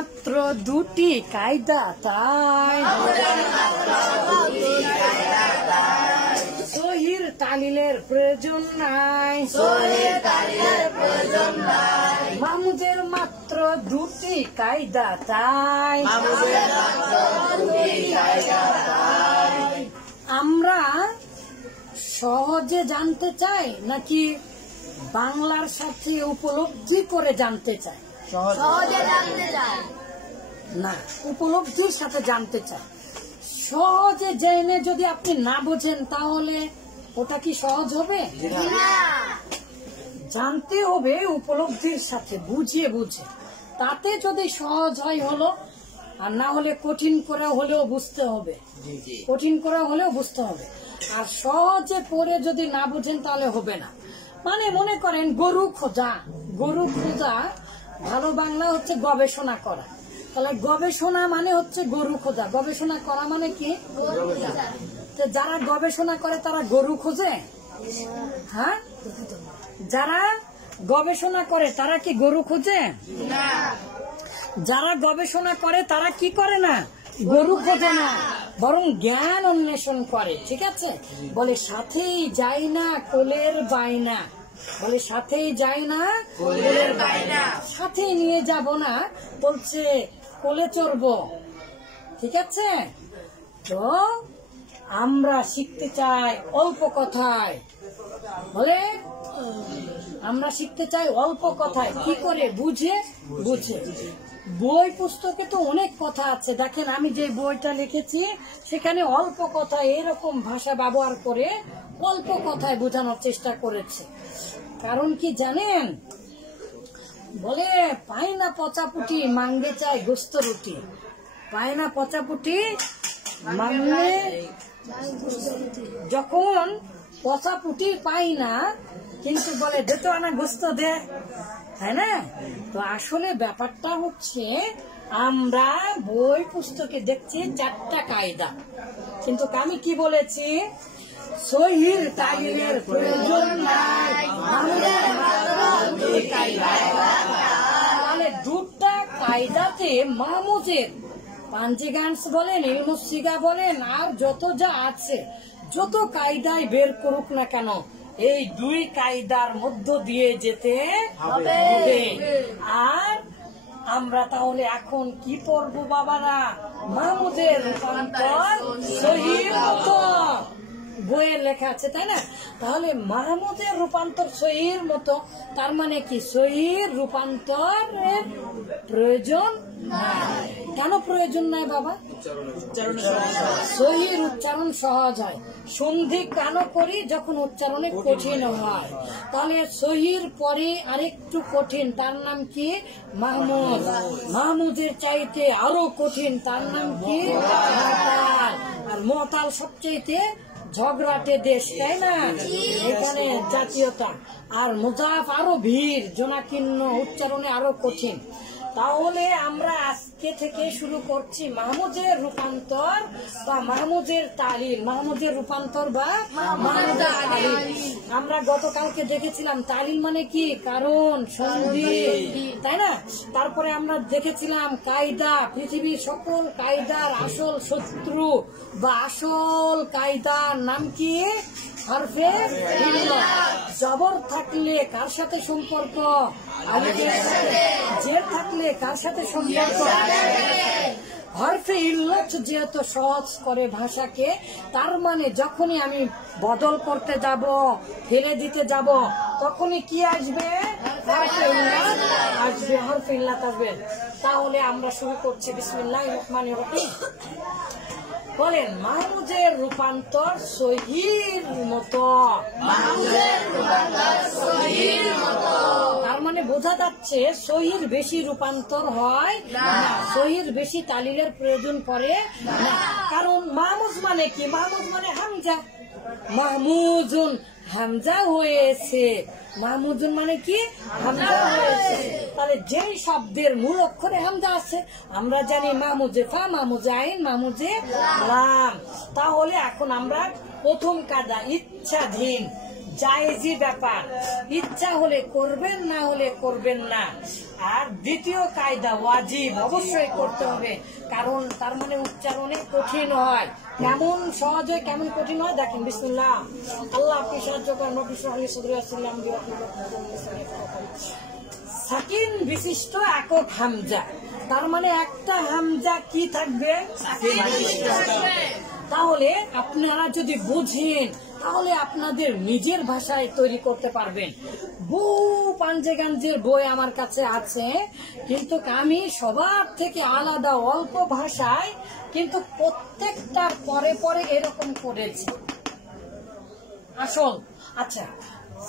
মাত্র দুটি কায়দা তাই, সহির তালিলের প্রয়োজন নাই, মাহমুদের মাত্র দুটি কায়দা তাই। আমরা সহজে জানতে চাই নাকি বাংলার সাথে উপলব্ধি করে জানতে চাই? সহজে জানতে চাই না, উপলব্ধির সাথে জানতে চাই। সহজে জেনে যদি আপনি না বোঝেন তাহলে ওটা কি সহজ হবে? না। জানতে হবে উপলব্ধির সাথে, বুঝিয়ে বুঝে, তাতে যদি সহজ হয় হলো, আর না হলে কঠিন করে হলেও বুঝতে হবে, কঠিন করে হলেও বুঝতে হবে। আর সহজে পড়ে যদি না বুঝেন তাহলে হবে না। মানে মনে করেন গরু খোঁজা, গরু খোঁজা ভালো বাংলা হচ্ছে গবেষণা করা। তাহলে গবেষণা মানে হচ্ছে গরু খোঁজা, গবেষণা করা মানে কি? তো যারা গবেষণা করে তারা গরু খোঁজে? হ্যাঁ, যারা গবেষণা করে তারা কি গরু খোঁজে? যারা গবেষণা করে তারা কি করে না? গরু খোঁজে না, বরং জ্ঞান অন্বেষণ করে। ঠিক আছে, বলে সাথেই যাই না কোলের বাইনা, বলে সাথেই যাই না কোলের বাইনা, সাথে নিয়ে যাব না, বলছে কোলে চড়বো। ঠিক আছে, তো আমরা শিখতে চাই অল্প কথায়, বলে আমরা শিখতে চাই অল্প কথায়, কি করে? বুঝে বুঝে। বই পুস্তকে তো অনেক কথা আছে, দেখেন আমি যে বইটা লিখেছি সেখানে অল্প কথায় এরকম ভাষা ব্যবহার করে অল্প কথায় বোঝানোর চেষ্টা করেছে। কারণ কি জানেন? বলে পায় না পচাপুটি মাঙ্গে চাই গোস্ত রুটি, পায় না পচাপুটি মাঙ্গে, যখন পচাপুটি পাই না কিন্তু বলে দে তো আনা গোস্ত দে, তাই না? তো আসলে ব্যাপারটা হচ্ছে আমরা বই পুস্তকে দেখছি 4টা কায়দা, কিন্তু আমি কি বলেছি? সহির তালিলের প্রয়োজন নাই, তাহলে 2টা কায়দাতে মাহমুদের পাঞ্জিগান্স বলেন, ইলমুসিগা বলেন, আর যত যা আছে, যত কায়দায় বের করুক না কেন, এই 2 কায়দার মধ্য দিয়ে যেতে হবে। আর আমরা তাহলে এখন কি পড়বো বাবারা? মাহমুদের রূপান্তর সহির মতো, বইয়ে লেখা আছে, তাই না? তাহলে মাহমুদের রূপান্তর সহির মতো, তার মানে কি? সহির রূপান্তরের প্রয়োজন নাই। কেন প্রয়োজন নাই বাবা? সহির উচ্চারণ সহজ হয়। সন্ধি কেন করি? যখন উচ্চারণে কঠিন হয়। তাহলে সহির পরে আরেকটু কঠিন, তার নাম কি? মাহমুদ। মাহমুদের চাইতে আরো কঠিন, তার নাম কি? মুতাল। আর মুতাল সবচাইতে ঝগড়াটে দেশ, তাই না? এখানে জাতীয়তা। আর মুজাফ আরো ভিড়, জনাকীর্ণ, উচ্চারণে আরো কঠিন। তাহলে আমরা আজকে থেকে শুরু করছি মাহমুদের রূপান্তর বা মাহমুদের তালিল। মাহমুদের রূপান্তর বা মাহমুদের তালিল। আমরা গতকালকে দেখেছিলাম তালিল মানে কি? কারণ, সন্ধি, তাই না? তারপরে আমরা দেখেছিলাম কায়দা, পৃথিবীর সকল কায়দার আসল শত্রু বা আসল কায়দার নাম কি? হরফে ইল্লাত। জবর থাকলে কার সাথে সম্পর্ক? আলিফের সাথে। জের থাকলে কার সাথে সম্পর্ক? হরফে ইল্লাত যেহেতু সহজ করে ভাষাকে, তার মানে যখনই আমি বদল করতে যাব, ফেলে দিতে যাব, তখনই কি আসবে? হরফে ইল্লাত আসবে, হরফে ইল্লাত আসবে। তাহলে আমরা শুরু করছি। বিসমিল্লাহির রহমানির রহিম। বলেন মাহমুদের রূপান্তর সহির মতো। তার মানে বোঝা যাচ্ছে সহির বেশি রূপান্তর হয় না, সহির বেশি তালিলের প্রয়োজন পড়ে না। কারণ মাহমুদ মানে কি? মাহমুদ মানে হামজা, মাহমুজুন হামজা হয়েছে। মাহমুজুন মানে কি? হামজা হয়েছে। তাহলে যেই শব্দের মূল অক্ষরে হামজা আছে, আমরা জানি মাহমুজে ফা, মাহমুজে আইন, মাহমুজে লাম। তাহলে এখন আমরা প্রথম কায়দা ইচ্ছাধীন, জায়েজি ব্যাপার, ইচ্ছা হলে করবেন, না হলে করবেন না। আর দ্বিতীয় কায়দা ওয়াজিব, অবশ্যই করতে হবে, কারণ তার মানে উচ্চারণে কঠিন হয়। কেমন সহজ হয়, কেমন কঠিন হয় দেখেন। বিসমিল্লাহ, আল্লাহ আপনি সাহায্য করেন। নবী সাল্লাল্লাহু আলাইহি ওয়াসাল্লাম সাকিন বিশিষ্ট একক হামজা, তার মানে একটা হামজা কি থাকবে? তাহলে আপনারা যদি বুঝেন তাহলে আপনাদের নিজের ভাষায় তৈরি করতে পারবেন। বহু পাঞ্জেগাঞ্জের বই আমার কাছে আছে, কিন্তু আমি সবার থেকে আলাদা অল্প ভাষায় কিন্তু প্রত্যেকটার পরে পরে এরকম করেছি। আসল আচ্ছা,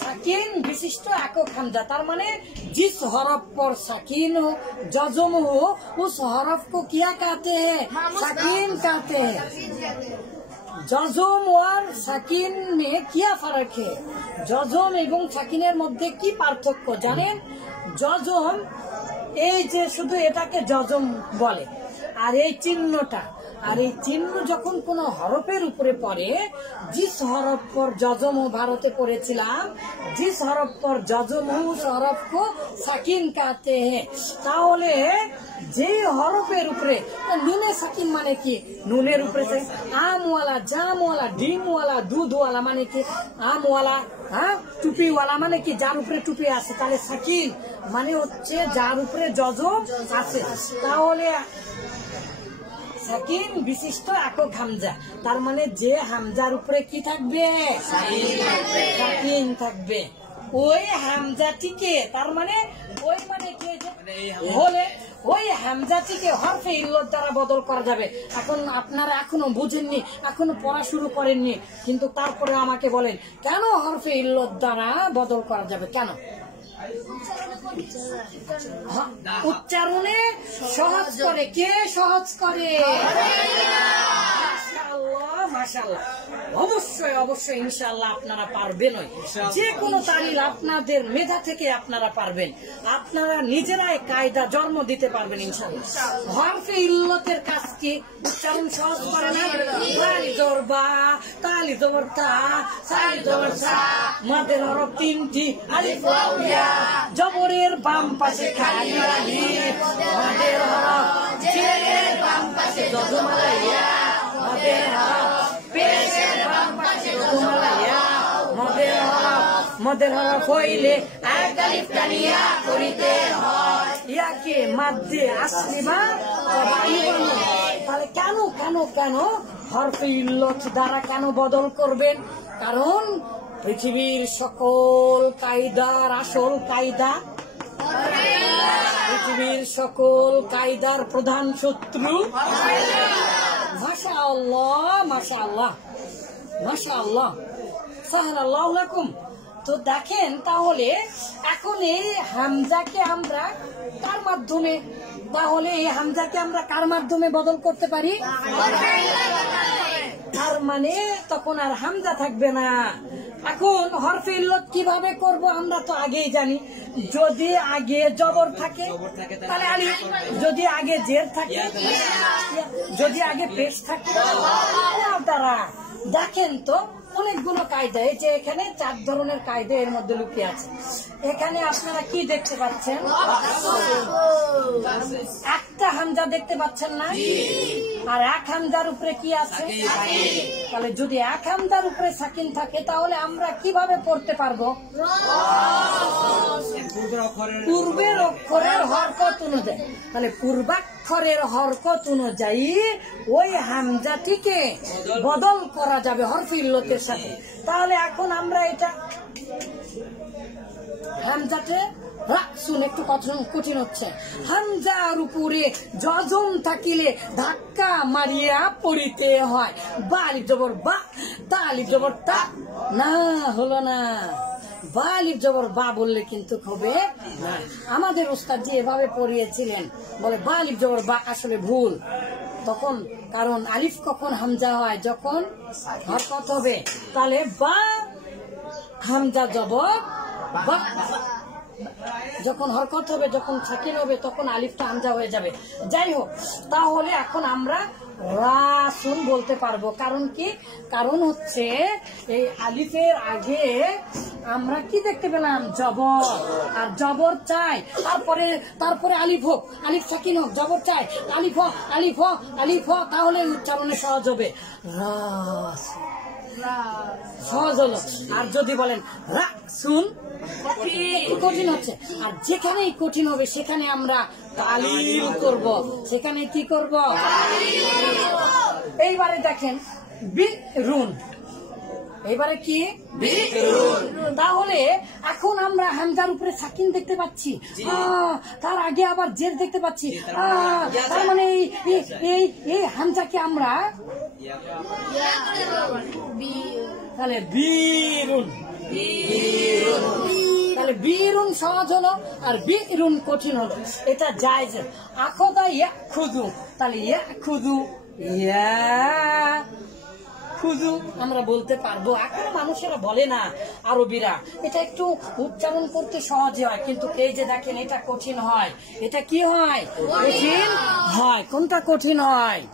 साकिन विशिष्ट एকক हमजा, तार माने जिस हरफ पर साकिन हो, जज़म हो, उस हरफ को क्या कहते हैं? साकिन कहते हैं। जज़म और साकिन में क्या फर्क है? जज़म एवं साकिनेर मध्य की पार्थक्य जानेन? जज़म এই যে শুধু এটাকে জজম বলে, আর এই চিহ্নটা, আর এই চিহ্ন যখন কোন হরফের উপরে পড়ে, জিস হরফ পর জজম ভারতে পড়েছিলাম, জিস হরফ পর জজম উস হরফ কো সাকিন कहते हैं। তাহলে যে হরফের উপরে নুনে সাকিন মানে কি? নুনের উপরে আমওয়ালা, জামওয়ালা, ডিমওয়ালা, দুধওয়ালা মানে কি? আমওয়ালা, হ্যাঁ, টুপিওয়ালা মানে কি? যার উপরে টুপি আছে। তাহলে সাকিন মানে হচ্ছে যার উপরে জজম আছে। তাহলে সাকিন বিশিষ্ট একক হামজা, তার মানে যে হামজার উপরে কি থাকবে? সাকিন থাকবে। ওই হামজাটিকে, তার মানে ওই মানে কি হলে ওই হামজাটিকে হরফে ইল্লত দ্বারা বদল করা যাবে। এখন আপনারা এখনো বুঝেননি, এখনো পড়া শুরু করেননি, কিন্তু তারপরে আমাকে বলেন কেন হরফে ইল্লত দ্বারা বদল করা যাবে? কেন? উচ্চারণে সহজ করে। কে সহজ করে? মাশাআল্লাহ, অবশ্যই অবশ্যই ইনশাআল্লাহ আপনারা পারবেন। যে কোনো তালিল আপনাদের মেধা থেকে আপনারা পারবেন, আপনারা নিজেরাই কায়দা জন্ম দিতে পারবেন ইনশাআল্লাহ। হরফে ইল্লতের কাজ কি? উচ্চারণ সহজ করে না? তালি জবর বা, তালি জবর তা, সালি জবর সা, মাদের হরফ তিনটি, আলিফ ওয়াও ইয়া, জবরের বাম পাশে খালি আলিফ, মাদের হরফ জেরের বাম পাশে জজম আলাইয়া, মাদের হরফ পেশের বাম পাশে জজম আলাইয়া, মাদের হরফ হইলে এক আলিফ টানিয়া করিতে হয়, ইয়াকে মাদ্দে আসলি বা তবাই বর্ণ। তাহলে কেন কেন কেন হরফে ইল্লত দ্বারা কেন বদল করবেন? কারণ পৃথিবীর সকল কায়দার আসল কায়দা, পৃথিবীর সকল কায়দার প্রধান শত্রু মাশাআল্লাহ, মাশাআল্লাহ, মাশাআল্লাহ, সুবহানাল্লাহু লাকুম। তো দেখেন, তাহলে এখন এই হামজাকে আমরা কার মাধ্যমে, তাহলে এই হামজাকে আমরা কার মাধ্যমে বদল করতে পারি? তার মানে তখন আর হামজা থাকবে না। এখন হরফে ইল্লত কিভাবে করব আমরা তো আগেই জানি। যদি আগে জবর থাকে তাহলে আলিফ, যদি আগে জের থাকে, যদি আগে পেশ থাকে তারা। দেখেন তো অনেকগুলো কায়দা, এই যে এখানে 4 ধরনের কায়দা এর মধ্যে লুকিয়ে আছে। এখানে আপনারা কি দেখতে পাচ্ছেন? একটা হামজা দেখতে পাচ্ছেন না? আর এক হামজার উপরে কি আছে? তাহলে যদি এক হামজার উপরে সাকিন থাকে তাহলে আমরা কিভাবে পড়তে পারবো? পূর্বের অক্ষরের হরকত অনুযায়ী। তাহলে পূর্বাক্ষরের হরকত অনুযায়ী ওই হামজাটিকে বদল করা যাবে হরফে ইল্লতের সাথে। তাহলে এখন আমরা এটা হামজাতে রাখছুন, একটু কঠিন হচ্ছে। হামজার উপরে জজম থাকিলে ধাক্কা মারিয়া পড়িতে হয়। বা আলিফ জবর বা, তা আলিফ জবর তা, না হলো না। বা আলিফ জবর বা বললে কিন্তু হবে না। আমাদের উস্তাদ জি এভাবে পড়িয়েছিলেন, বলে বা আলিফ জবর বা, আসলে ভুল। তখন কারণ আলিফ কখন হামজা হয়? যখন হরকত হবে। তাহলে বা হামজা জবর বা, যখন হরকত হবে, যখন সাকিন হবে, তখন আলিফটা হামজা হয়ে যাবে। যাই হোক, তাহলে এখন আমরা রাসুন বলতে পারবো। কারণ কি? কারণ হচ্ছে এই আলিফের আগে আমরা কি দেখতে পেলাম? জবর। আর জবর চাই, তারপরে আলিফ হোক, আলিফ সাকিন হোক, জবর চাই, আলিফ হ, আলিফ হ, আলিফ হ, তাহলে উচ্চারণে সহজ হবে। রাসুন সহজ হলো। আর যদি বলেন রাসুন, কঠিন হচ্ছে। আর যেখানেই কঠিন হবে সেখানে আমরা তালিল করব। সেখানে কি করব? এইবারে দেখেন বিরুন, এইবারে কি? তাহলে এখন আমরা হামজার উপরে সাকিন দেখতে পাচ্ছি, তার আগে আবার জের দেখতে পাচ্ছি। তার মানে এই হামজাকে আমরা তাহলে বিরুন, তাহলে বিরুন সহজ হলো আর বিরুন কঠিন হলো। এটা জায়েজ। আখদা ইয়াখুযু, তাহলে ইয়াখুযু, খুজু আমরা বলতে পারবো। এখন মানুষেরা বলে না, আরবিরা, এটা একটু উচ্চারণ করতে সহজ হয়, কিন্তু এই যে দেখেন এটা কঠিন হয়। এটা কি হয়? কঠিন হয়। কোনটা কঠিন হয়?